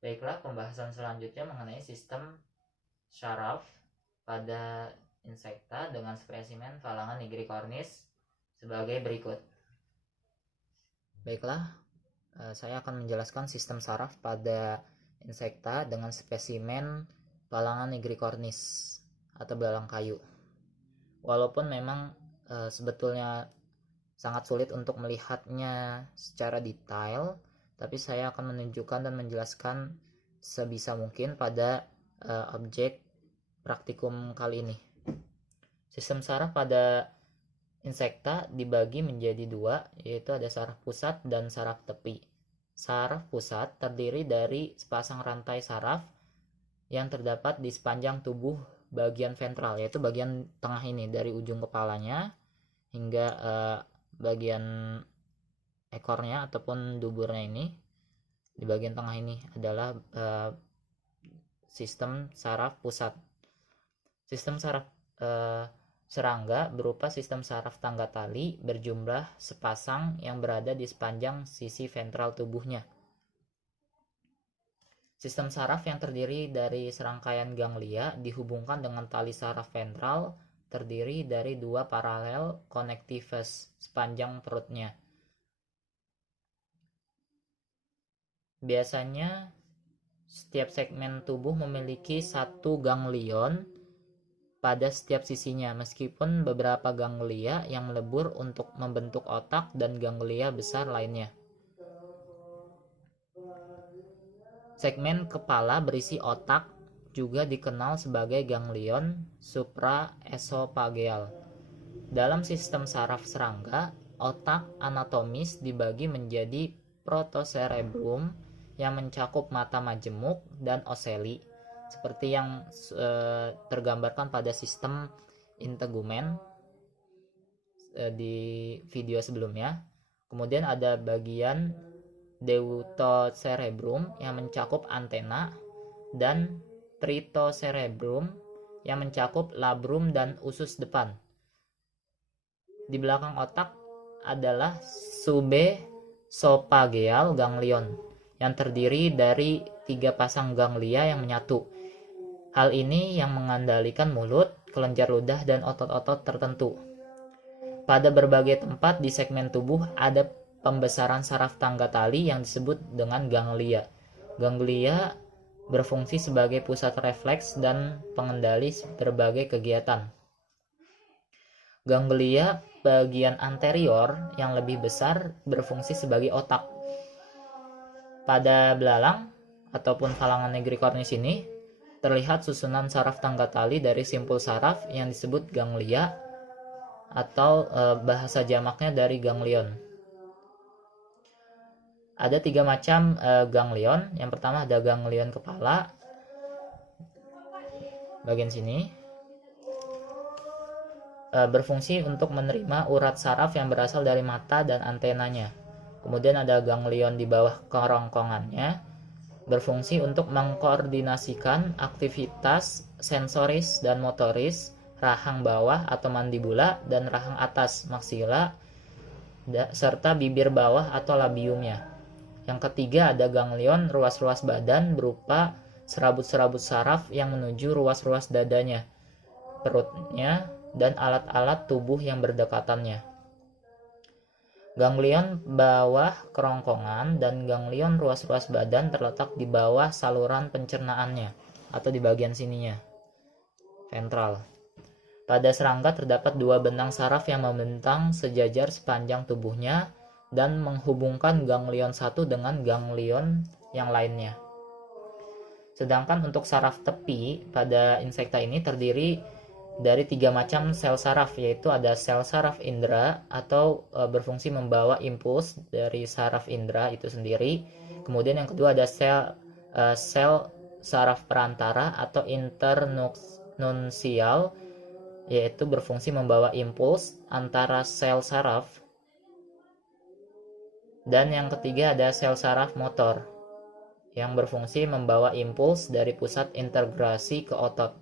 Baiklah, pembahasan selanjutnya mengenai sistem syaraf pada insekta dengan spesimen Phalange nigricornis sebagai berikut. Baiklah, saya akan menjelaskan sistem saraf pada insekta dengan spesimen Phalange nigricornis atau belalang kayu. Walaupun memang sebetulnya sangat sulit untuk melihatnya secara detail, tapi saya akan menunjukkan dan menjelaskan sebisa mungkin pada objek praktikum kali ini. Sistem saraf pada insekta dibagi menjadi dua, yaitu ada saraf pusat dan saraf tepi. Saraf pusat terdiri dari sepasang rantai saraf yang terdapat di sepanjang tubuh bagian ventral, yaitu bagian tengah ini, dari ujung kepalanya hingga bagian ekornya ataupun duburnya ini. Di bagian tengah ini adalah sistem saraf pusat. Sistem saraf serangga berupa sistem saraf tangga tali berjumlah sepasang yang berada di sepanjang sisi ventral tubuhnya. Sistem saraf yang terdiri dari serangkaian ganglia dihubungkan dengan tali saraf ventral terdiri dari dua paralel connectives sepanjang perutnya. Biasanya setiap segmen tubuh memiliki satu ganglion pada setiap sisinya, meskipun beberapa ganglia yang melebur untuk membentuk otak dan ganglia besar lainnya. Segmen kepala berisi otak juga dikenal sebagai ganglion supraesophageal. Dalam sistem saraf serangga, otak anatomis dibagi menjadi protocerebrum yang mencakup mata majemuk dan oceli, seperti yang tergambarkan pada sistem integumen di video sebelumnya. Kemudian ada bagian deutocerebrum yang mencakup antena, dan tritocerebrum yang mencakup labrum dan usus depan. Di belakang otak adalah subesophageal ganglion yang terdiri dari 3 pasang ganglia yang menyatu. Hal ini yang mengandalkan mulut, kelenjar ludah, dan otot-otot tertentu. Pada berbagai tempat di segmen tubuh ada pembesaran saraf tangga tali yang disebut dengan ganglia. Ganglia berfungsi sebagai pusat refleks dan pengendali berbagai kegiatan. Ganglia bagian anterior yang lebih besar berfungsi sebagai otak. Pada belalang ataupun Phalange nigricornis ini terlihat susunan saraf tangga tali dari simpul saraf yang disebut ganglia atau bahasa jamaknya dari ganglion. Ada 3 macam ganglion. Yang pertama ada ganglion kepala, bagian sini, berfungsi untuk menerima urat saraf yang berasal dari mata dan antenanya. Kemudian ada ganglion di bawah kerongkongannya, berfungsi untuk mengkoordinasikan aktivitas sensoris dan motoris rahang bawah atau mandibula dan rahang atas maksila serta bibir bawah atau labiumnya. Yang ketiga ada ganglion ruas-ruas badan berupa serabut-serabut saraf yang menuju ruas-ruas dadanya, perutnya, dan alat-alat tubuh yang berdekatannya. Ganglion bawah kerongkongan dan ganglion ruas-ruas badan terletak di bawah saluran pencernaannya atau di bagian sininya, ventral. Pada serangga terdapat 2 benang saraf yang membentang sejajar sepanjang tubuhnya dan menghubungkan ganglion satu dengan ganglion yang lainnya. Sedangkan untuk saraf tepi pada insekta ini terdiri dari 3 macam sel saraf, yaitu ada sel saraf indera atau berfungsi membawa impuls dari saraf indera itu sendiri. Kemudian yang kedua ada sel saraf perantara atau internunsial, yaitu berfungsi membawa impuls antara sel saraf. Dan yang ketiga ada sel saraf motor yang berfungsi membawa impuls dari pusat integrasi ke otot.